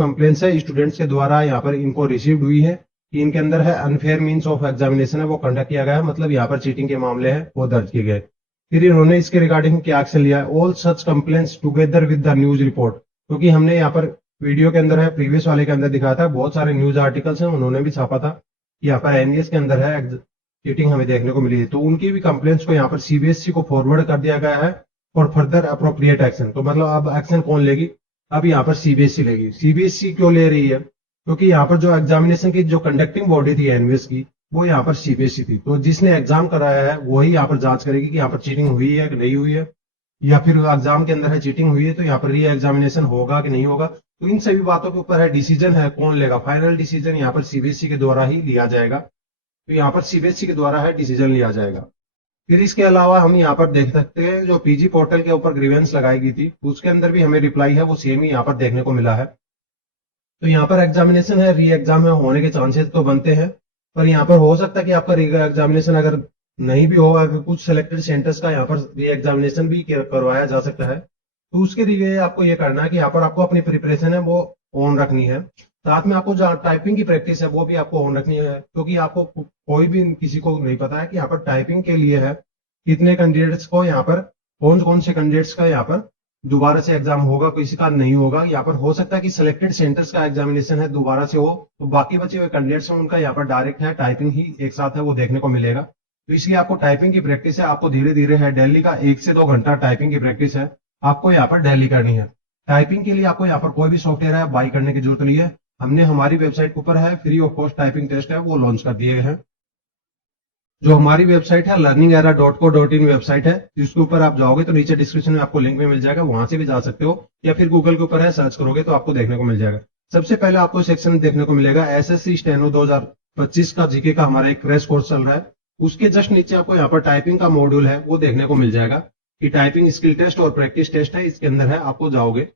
Complaints है students के द्वारा यहाँ पर इनको रिसीव्ड हुई है कि इनके अंदर है अनफेयर मीन्स ऑफ एग्जामिनेशन है वो कंडक्ट किया गया है, मतलब यहाँ पर चीटिंग के मामले हैं वो दर्ज किए गए। फिर इन्होंने इसके रिगार्डिंग क्या एक्शन लिया, all such complaints together with the news report, क्योंकि हमने यहाँ पर वीडियो के अंदर है प्रीवियस वाले के अंदर दिखाया था, बहुत सारे न्यूज आर्टिकल्स हैं उन्होंने भी छापा था कि यहाँ पर एनवीएस के अंदर है चीटिंग हमें देखने को मिली है, तो उनकी भी कंप्लेंट्स को यहाँ पर सीबीएसई को फॉरवर्ड कर दिया गया है फॉर फर्दर अप्रोप्रिएट एक्शन। तो मतलब अब एक्शन कौन लेगी, अब यहाँ पर सीबीएसई लेगी। सीबीएसई क्यों ले रही है, क्योंकि यहाँ पर जो एग्जामिनेशन की जो कंडक्टिंग बॉडी थी एनवीएस की वो यहाँ पर सीबीएसई थी, तो जिसने एग्जाम कराया है वही यहाँ पर जांच करेगी कि यहाँ पर चीटिंग हुई है कि नहीं हुई है, या फिर एग्जाम के अंदर है चीटिंग हुई है तो यहाँ पर री एग्जामिनेशन होगा कि नहीं होगा। तो इन सभी बातों के ऊपर है डिसीजन है कौन लेगा, फाइनल डिसीजन यहाँ पर सीबीएसई के द्वारा ही लिया जाएगा। तो यहाँ पर सीबीएसई के द्वारा है डिसीजन लिया जाएगा। फिर इसके अलावा हम यहाँ पर देख सकते हैं जो पीजी पोर्टल के ऊपर ग्रीवेंस लगाई गई थी उसके अंदर भी हमें रिप्लाई है वो सेम ही यहाँ पर देखने को मिला है। तो यहाँ पर एग्जामिनेशन है, री एग्जाम है होने के चांसेस तो बनते हैं, पर यहाँ पर हो सकता है कि आपका री एग्जामिनेशन अगर नहीं भी हो, अगर कुछ सिलेक्टेड सेंटर्स का यहाँ पर री एग्जामिनेशन भी करवाया जा सकता है, तो उसके लिए आपको ये करना है कि यहाँ पर आपको अपनी प्रिपरेशन है वो ऑन रखनी है, साथ में आपको जो टाइपिंग की प्रैक्टिस है वो भी आपको ऑन रखनी है, क्योंकि आपको कोई भी किसी को नहीं पता है कि यहाँ पर टाइपिंग के लिए है कितने कैंडिडेट्स को यहाँ पर कौन कौन से कैंडिडेट्स का यहाँ पर दोबारा से एग्जाम होगा, किसी का नहीं होगा। यहाँ पर हो सकता है कि सिलेक्टेड सेंटर्स का एग्जामिनेशन है दोबारा से हो, तो बाकी बचे हुए कैंडिडेट्स हैं उनका यहाँ पर डायरेक्ट है टाइपिंग ही एक साथ है वो देखने को मिलेगा। तो इसलिए आपको टाइपिंग की प्रैक्टिस है, आपको धीरे धीरे है डेली का 1 से 2 घंटा टाइपिंग की प्रैक्टिस है आपको यहाँ पर डेली करनी है। टाइपिंग के लिए आपको यहाँ पर कोई भी सॉफ्टवेयर है बाई करने की जरूरत नहीं है, हमने हमारी वेबसाइट के ऊपर है free of cost typing test है वो लॉन्च कर दिए गए हैं। जो हमारी वेबसाइट है learningera.co.in वेबसाइट है, जिसके ऊपर आप जाओगे तो नीचे डिस्क्रिप्शन में आपको लिंक में मिल जाएगा, वहां से भी जा सकते हो, या फिर गूगल के ऊपर है सर्च करोगे तो आपको देखने को मिल जाएगा। सबसे पहले आपको सेक्शन देखने को मिलेगा एसएससी स्टेनो 2025 का जीके का हमारा एक क्रैश कोर्स चल रहा है, उसके जस्ट नीचे आपको यहाँ पर टाइपिंग का मॉड्यूल है वो देखने को मिल जाएगा कि टाइपिंग स्किल टेस्ट और प्रैक्टिस टेस्ट है, इसके अंदर है आपको जाओगे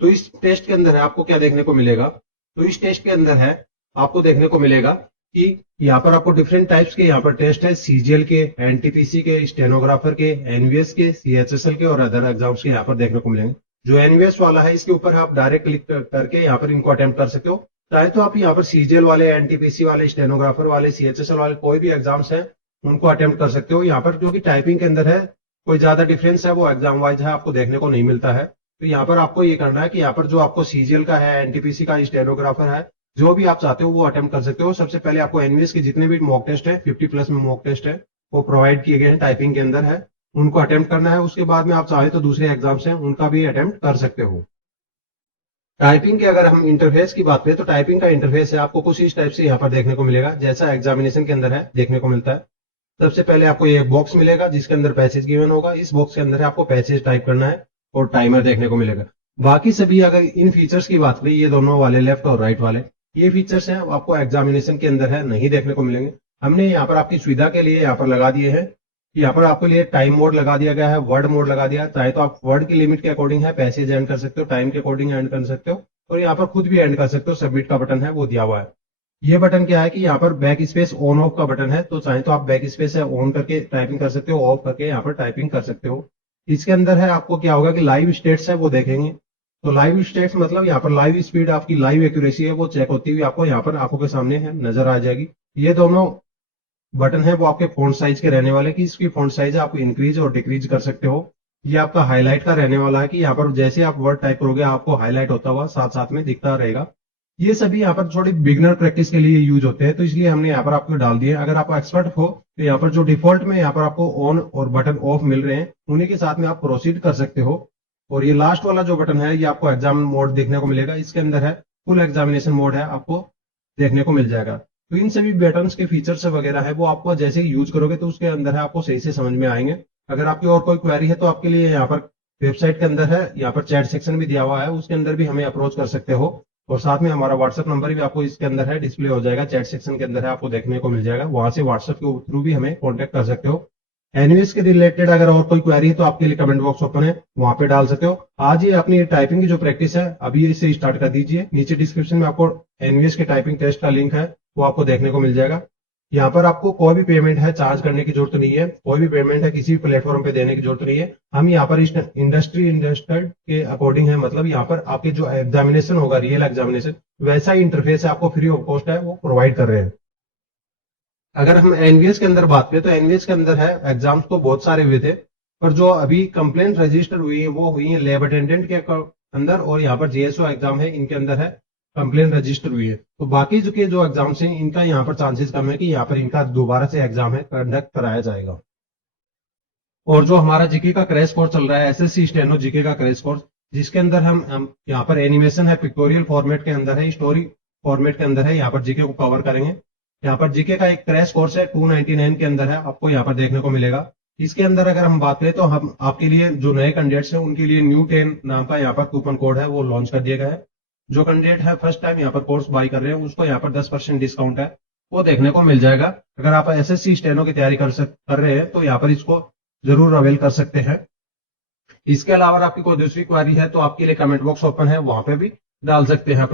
तो इस टेस्ट के अंदर है आपको क्या देखने को मिलेगा, तो इस टेस्ट के अंदर है आपको देखने को मिलेगा कि यहाँ पर आपको डिफरेंट टाइप्स के यहाँ पर टेस्ट है, सीजीएल के, एनटीपीसी के, स्टेनोग्राफर के, एनवीएस के, सीएचएसएल के और अदर एग्जाम्स के यहाँ पर देखने को मिलेंगे। जो एनवीएस वाला है इसके ऊपर आप डायरेक्ट क्लिक करके यहाँ पर इनको अटेम्प्ट कर सकते हो, चाहे तो आप यहाँ पर सीजीएल वाले, एनटीपीसी वाले, स्टेनोग्राफर वाले, सीएचएसएल वाले कोई भी एग्जाम्स हैं उनको अटेम्प्ट कर सकते हो। यहाँ पर जो कि टाइपिंग के अंदर है कोई ज्यादा डिफरेंस है वो एग्जाम वाइज है आपको देखने को नहीं मिलता है। तो यहाँ पर आपको ये करना है कि यहाँ पर जो आपको सीजीएल का है, एनटीपीसी का, स्टेनोग्राफर है, जो भी आप चाहते हो वो अटेम्प्ट कर सकते हो। सबसे पहले आपको एनवीएस के जितने भी मॉक टेस्ट है 50+ में मॉक टेस्ट है वो प्रोवाइड किए गए हैं टाइपिंग के अंदर है, उनको अटेम्प्ट करना है। उसके बाद में आप चाहे तो दूसरे एग्जाम्स हैं उनका भी अटेम्प्ट कर सकते हो। टाइपिंग के अगर हम इंटरफेस की बात करें तो टाइपिंग का इंटरफेस है आपको कुछ इस टाइप से यहाँ पर देखने को मिलेगा जैसा एग्जामिनेशन के अंदर है देखने को मिलता है। सबसे पहले आपको ये बॉक्स मिलेगा जिसके अंदर पैसेज गिवन होगा, इस बॉक्स के अंदर आपको पैसेज टाइप करना है और टाइमर देखने को मिलेगा। बाकी सभी अगर इन फीचर्स की बात करें, ये दोनों वाले लेफ्ट और राइट वाले ये फीचर्स हैं आपको एग्जामिनेशन के अंदर है नहीं देखने को मिलेंगे। हमने यहाँ पर आपकी सुविधा के लिए यहाँ पर लगा दिए हैं, यहाँ पर आपके लिए टाइम मोड लगा दिया गया है, वर्ड मोड लगा दिया, चाहे तो आप वर्ड की लिमिट के अकॉर्डिंग है पैसेज एंड कर सकते हो, टाइम के अकॉर्डिंग एंड कर सकते हो और यहाँ पर खुद भी एंड कर सकते हो। सबमिट का बटन है वो दिया हुआ है। ये बटन क्या है कि यहाँ पर बैक स्पेस ऑन ऑफ का बटन है, तो चाहे तो आप बैक स्पेस है ऑन करके टाइपिंग कर सकते हो, ऑफ करके यहाँ पर टाइपिंग कर सकते हो। इसके अंदर है आपको क्या होगा कि लाइव स्टेट्स है वो देखेंगे, तो लाइव स्टेट्स मतलब यहाँ पर लाइव स्पीड आपकी लाइव एक्यूरेसी है वो चेक होती हुई आपको यहाँ पर आंखों के सामने है नजर आ जाएगी। ये दोनों बटन है वो आपके फॉन्ट साइज के रहने वाले कि इसकी फॉन्ट साइज है आप इंक्रीज और डिक्रीज कर सकते हो। ये आपका हाईलाइट का रहने वाला है कि यहाँ पर जैसे आप वर्ड टाइप करोगे आपको हाईलाइट होता हुआ साथ साथ में दिखता रहेगा। ये सभी यहाँ पर थोड़ी बिगनर प्रैक्टिस के लिए यूज होते हैं, तो इसलिए हमने यहाँ पर आपको डाल दिए। अगर आप एक्सपर्ट हो तो यहाँ पर जो डिफॉल्ट में यहाँ पर आपको ऑन और बटन ऑफ मिल रहे हैं उन्हीं के साथ में आप प्रोसीड कर सकते हो। और ये लास्ट वाला जो बटन है ये आपको एग्जाम मोड देखने को मिलेगा, इसके अंदर है फुल एग्जामिनेशन मोड है आपको देखने को मिल जाएगा। तो इन सभी बटन्स के फीचर्स वगैरह है वो आपको जैसे ही यूज करोगे तो उसके अंदर है आपको सही से समझ में आएंगे। अगर आपकी और कोई क्वेरी है तो आपके लिए यहाँ पर वेबसाइट के अंदर है यहाँ पर चैट सेक्शन भी दिया हुआ है, उसके अंदर भी हमें अप्रोच कर सकते हो और साथ में हमारा व्हाट्सएप नंबर भी आपको इसके अंदर है डिस्प्ले हो जाएगा, चैट सेक्शन के अंदर है आपको देखने को मिल जाएगा, वहां से व्हाट्सएप के थ्रू भी हमें कॉन्टेक्ट कर सकते हो। एनवीएस के रिलेटेड अगर और कोई क्वेरी है तो आपके लिए कमेंट बॉक्स ओपन है, वहां पे डाल सकते हो। आज ये अपनी टाइपिंग की जो प्रैक्टिस है अभी इसे स्टार्ट कर दीजिए। नीचे डिस्क्रिप्शन में आपको एनवीएस के टाइपिंग टेस्ट का लिंक है वो आपको देखने को मिल जाएगा। यहाँ पर आपको कोई भी पेमेंट है चार्ज करने की जरूरत नहीं है, कोई भी पेमेंट है किसी भी प्लेटफॉर्म पे देने की जरूरत नहीं है। हम यहाँ पर इंडस्ट्री इंडस्ट्रेड के अकॉर्डिंग है, मतलब यहाँ पर आपके जो एग्जामिनेशन होगा रियल एग्जामिनेशन, वैसा ही इंटरफेस है, आपको फ्री ऑफ कॉस्ट है वो प्रोवाइड कर रहे हैं। अगर हम एनवीएस के अंदर बात करें तो एनवीएस के अंदर है एग्जाम्स तो बहुत सारे हुए थे, पर जो अभी कंप्लेंट रजिस्टर हुई है वो हुई है लैब अटेंडेंट के अंदर, और यहाँ पर जेएसओ एग्जाम है इनके अंदर है कंप्लेंट रजिस्टर हुई है। तो बाकी जो एग्जाम्स हैं इनका यहाँ पर चांसेस कम है कि यहाँ पर इनका दोबारा से एग्जाम है कंडक्ट कराया जाएगा। और जो हमारा जीके का क्रैश कोर्स चल रहा है, एसएससी स्टेनो जीके का क्रैश कोर्स, जिसके अंदर हम यहाँ पर एनिमेशन है, पिक्टोरियल फॉर्मेट के अंदर है, स्टोरी फॉर्मेट के अंदर है, यहाँ पर जीके को कवर करेंगे। यहाँ पर जीके का एक क्रैश कोर्स है 299 के अंदर है, आपको यहाँ पर देखने को मिलेगा। इसके अंदर अगर हम बात करें तो हम आपके लिए जो नए कैंडिडेट्स हैं उनके लिए न्यू 10 नाम का यहाँ पर कूपन कोड है वो लॉन्च कर दिया गया है। जो कैंडिडेट है फर्स्ट टाइम यहाँ पर कोर्स बाय कर रहे हैं उसको यहाँ पर 10% डिस्काउंट है वो देखने को मिल जाएगा। अगर आप एसएससी स्टेनो की तैयारी कर रहे हैं तो यहाँ पर इसको जरूर अवेल कर सकते हैं। इसके अलावा आपकी कोई दूसरी क्वारी है तो आपके लिए कमेंट बॉक्स ओपन है, वहां पे भी डाल सकते हैं अपना।